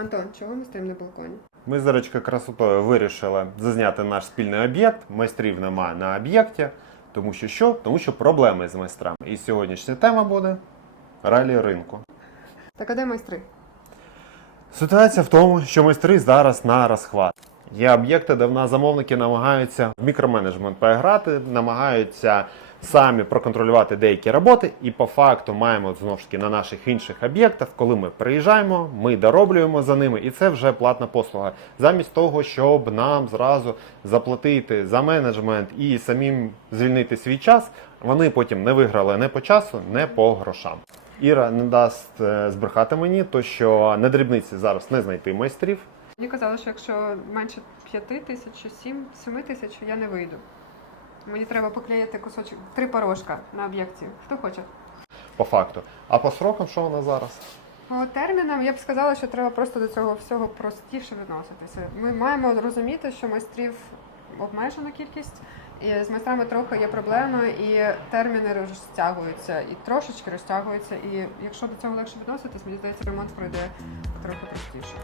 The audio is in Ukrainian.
Антон, чого ми стоїмо на балконі? Ми з Ірочкою красотою вирішили зазняти наш спільний об'єкт. Майстрів нема на об'єкті. Тому що що? Тому що проблеми з майстрами. І сьогоднішня тема буде ралі ринку. Так а де майстри? Ситуація в тому, що майстри зараз на розхват. Є об'єкти, де в нас замовники намагаються в мікроменеджмент поіграти, намагаються самі проконтролювати деякі роботи, і по факту маємо знову ж таки на наших інших об'єктах, коли ми приїжджаємо, ми дороблюємо за ними, і це вже платна послуга. Замість того, щоб нам зразу заплатити за менеджмент і самим звільнити свій час, вони потім не виграли не по часу, не по грошам. Іра не дасть е, збрехати мені, то що на дрібниці зараз не знайти майстрів. Мені казали, що якщо менше 5 тисяч чи 7, 7 тисяч, я не вийду. Мені треба поклеїти кусочок, три порожка на об'єкті. Хто хоче? по факту. А по срокам що нас зараз? По термінам я б сказала, що треба просто до цього всього простіше відноситися. Ми маємо розуміти, що майстрів обмежена кількість, і з майстрами трохи є проблеми, і терміни розтягуються, і трошечки розтягуються. І якщо до цього легше відноситись, мені здається, ремонт пройде трохи простіше.